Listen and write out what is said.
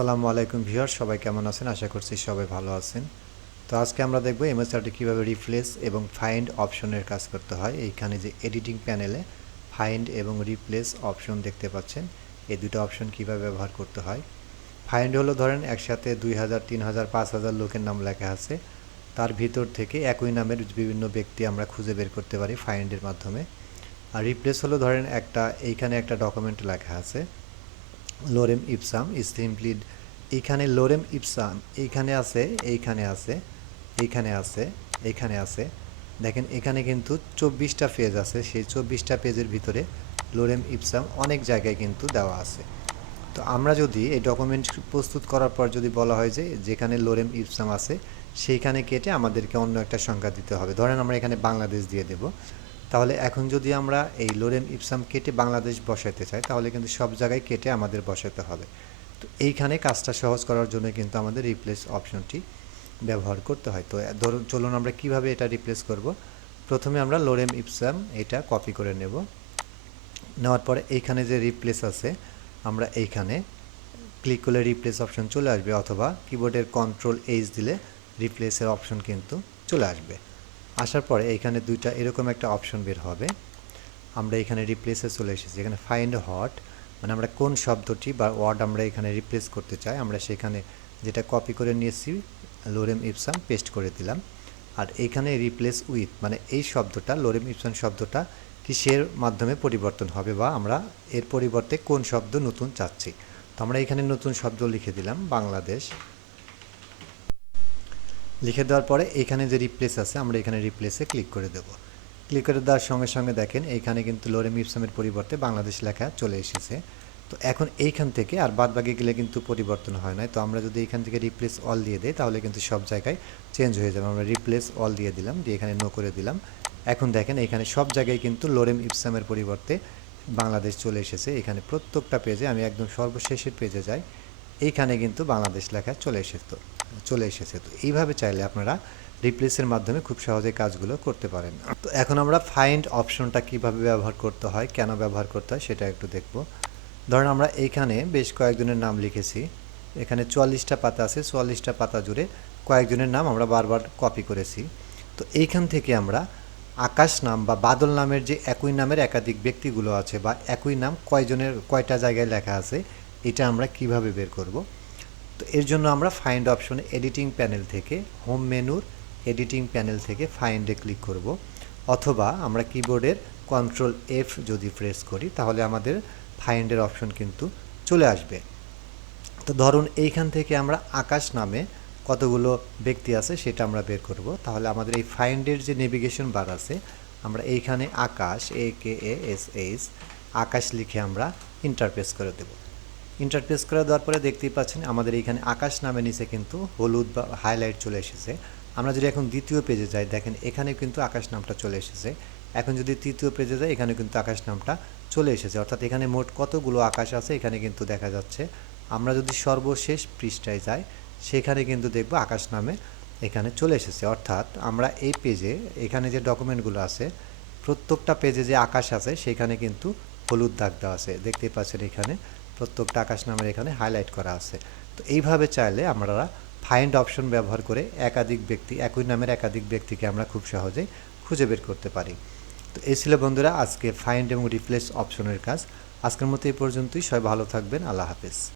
আসসালামু আলাইকুম ভিউয়ার সবাই কেমন আছেন? আশা করছি সবাই ভালো আছেন। তো আজকে আমরা দেখব এমএসআরটি কীভাবে রিপ্লেস এবং ফাইন্ড অপশনের কাজ করতে হয়। এইখানে যে এডিটিং প্যানেলে ফাইন্ড এবং রিপ্লেস অপশন দেখতে পাচ্ছেন। এই দুটো অপশন কীভাবে ব্যবহার করতে হয়? ফাইন্ড হলো ধরেন একসাথে দুই হাজার, তিন হাজার, পাঁচ হাজার লোকের নাম লেখা আছে। তার ভিতর থেকে একই নামের বিভিন্ন ব্যক্তি আমরা খুঁজে বের করতে পারি ফাইন্ডের মাধ্যমে। আর রিপ্লেস হলো ধরেন একটা, এইখানে একটা ডকুমেন্ট লেখা আছে। লোরেম ইপসাম ইজ সিম্পলি এইখানে লোরেম ইপসাম এইখানে আছে এইখানে আছে এইখানে আছে এইখানে আছে। দেখেন, এখানে কিন্তু চব্বিশটা পেজ আছে। সেই চব্বিশটা পেজের ভিতরে লোরেম ইপসাম অনেক জায়গায় কিন্তু দেওয়া আছে। তো আমরা যদি এই ডকুমেন্ট প্রস্তুত করার পর যদি বলা হয় যে যেখানে লোরেম ইপসাম আছে, সেইখানে কেটে আমাদেরকে অন্য একটা সংখ্যা দিতে হবে। ধরেন আমরা এখানে বাংলাদেশ দিয়ে দেব। তাহলে এখন যদি আমরা এই লোরেম ইপসাম কেটে বাংলাদেশ বসাতে চাই, তাহলে কিন্তু সব জায়গায় কেটে আমাদের বসাতে হবে। তো এইখানে কাজটা সহজ করার জন্য কিন্তু আমাদের রিপ্লেস অপশনটি ব্যবহার করতে হয়। তো ধরুন, চলুন আমরা কীভাবে এটা রিপ্লেস করব? প্রথমে আমরা লোরেম ইপসাম এটা কপি করে নেব। নেওয়ার পরে এইখানে যে রিপ্লেস আছে, আমরা এইখানে ক্লিক করলে রিপ্লেস অপশন চলে আসবে, অথবা কিবোর্ডের কন্ট্রোল এইচ দিলে রিপ্লেসের অপশন কিন্তু চলে আসবে। আসার পরে এখানে দুইটা এরকম একটা অপশন বের হবে। আমরা এখানে রিপ্লেসে চলে এসেছি। এখানে ফাইন্ড হট মানে আমরা কোন শব্দটি বা ওয়ার্ড আমরা এখানে রিপ্লেস করতে চাই, আমরা সেখানে যেটা কপি করে নিয়েছি লোরেম ইপসাম পেস্ট করে দিলাম। আর এখানে রিপ্লেস উইথ মানে এই শব্দটা লোরেম ইপসাম শব্দটা কিসের মাধ্যমে পরিবর্তন হবে বা আমরা এর পরিবর্তে কোন শব্দ নতুন চাচ্ছি? তো আমরা এখানে নতুন শব্দ লিখে দিলাম, বাংলাদেশ। লিখে দেওয়ার পরে এখানে যে রিপ্লেস আছে, আমরা এখানে রিপ্লেসে ক্লিক করে দেব। ক্লিক করে দেওয়ার সঙ্গে সঙ্গে দেখেন এইখানে কিন্তু লোরেম ইপসামের পরিবর্তে বাংলাদেশ লেখা চলে এসেছে। তো এখন এইখান থেকে, আর বাদ বাকি গেলে কিন্তু পরিবর্তন হয় না তো আমরা যদি এখান থেকে রিপ্লেস অল দিয়ে দিই, তাহলে কিন্তু সব জায়গায় চেঞ্জ হয়ে যাবে। আমরা রিপ্লেস অল দিয়ে দিলাম, দিয়ে এখানে নো করে দিলাম। এখন দেখেন, এখানে সব জায়গায় কিন্তু লোরেম ইপসামের পরিবর্তে বাংলাদেশ চলে এসেছে। এখানে প্রত্যেকটা পেজে আমি একদম সর্বশেষের পেজে যাই, এইখানে কিন্তু বাংলাদেশ লেখা চলে এসেছে। চলে এসেছে। তো এইভাবে চাইলে আপনারা রিপ্লেসের মাধ্যমে খুব সহজে কাজগুলো করতে পারেন। তো এখন আমরা ফাইন্ড অপশনটা কীভাবে ব্যবহার করতে হয়, কেন ব্যবহার করতে হয় সেটা একটু দেখব। ধরেন আমরা এইখানে বেশ কয়েকজনের নাম লিখেছি। এখানে চুয়াল্লিশটা পাতা আছে, চুয়াল্লিশটা পাতা জুড়ে কয়েকজনের নাম আমরা বারবার কপি করেছি। তো এইখান থেকে আমরা আকাশ নাম বা বাদল নামের যে একই নামের একাধিক ব্যক্তিগুলো আছে বা একই নাম কয়জনের, কয়টা জায়গায় লেখা আছে, এটা আমরা কীভাবে বের করব? তো এর জন্য আমরা ফাইন্ড অপশনে এডিটিং প্যানেল থেকে হোম মেনুর এডিটিং প্যানেল থেকে ফাইন্ডে ক্লিক করব। অথবা আমরা কিবোর্ডের কন্ট্রোল এফ যদি প্রেস করি, তাহলে আমাদের ফাইন্ডের অপশন কিন্তু চলে আসবে। তো ধরুন এইখান থেকে আমরা আকাশ নামে কতগুলো ব্যক্তি আছে সেটা আমরা বের করব। তাহলে আমাদের এই ফাইন্ডের যে নেভিগেশন বার আছে, আমরা এইখানে আকাশ এ কে এস এইচ আকাশ লিখে আমরা ইন্টারপ্রেস করে দেব। ইন্টারপ্রেস করে দেওয়ার পরে দেখতেই পাচ্ছেন আমাদের এইখানে আকাশ নামে নিচে কিন্তু হলুদ বা হাইলাইট চলে এসেছে। আমরা যদি এখন দ্বিতীয় পেজে যাই, দেখেন এখানে কিন্তু আকাশ নামটা চলে এসেছে। এখন যদি তৃতীয় পেজে যাই এখানে কিন্তু আকাশ নামটা চলে এসেছে। অর্থাৎ এখানে মোট কতগুলো আকাশ আছে এখানে কিন্তু দেখা যাচ্ছে। আমরা যদি সর্বশেষ পৃষ্ঠায় যাই, সেখানে কিন্তু দেখব আকাশ নামে এখানে চলে এসেছে। অর্থাৎ আমরা এই পেজে এখানে যে ডকুমেন্টগুলো আছে, প্রত্যেকটা পেজে যে আকাশ আছে, সেখানে কিন্তু হলুদ দাগ দেওয়া আছে। দেখতেই পাচ্ছেন এখানে। প্রত্যেকটা আকাশ নামের এখানে হাইলাইট করা আছে। তো এইভাবে চাইলে আমরা ফাইন্ড অপশন ব্যবহার করে একাধিক ব্যক্তি, একই নামের একাধিক ব্যক্তিকে আমরা খুব সহজেই খুঁজে বের করতে পারি। তো এই ছিল বন্ধুরা, আজকে ফাইন্ড এবং রিপ্লেস অপশনের কাজ। আজকের মতো এই পর্যন্তই। সবাই ভালো থাকবেন। আল্লাহ হাফেজ।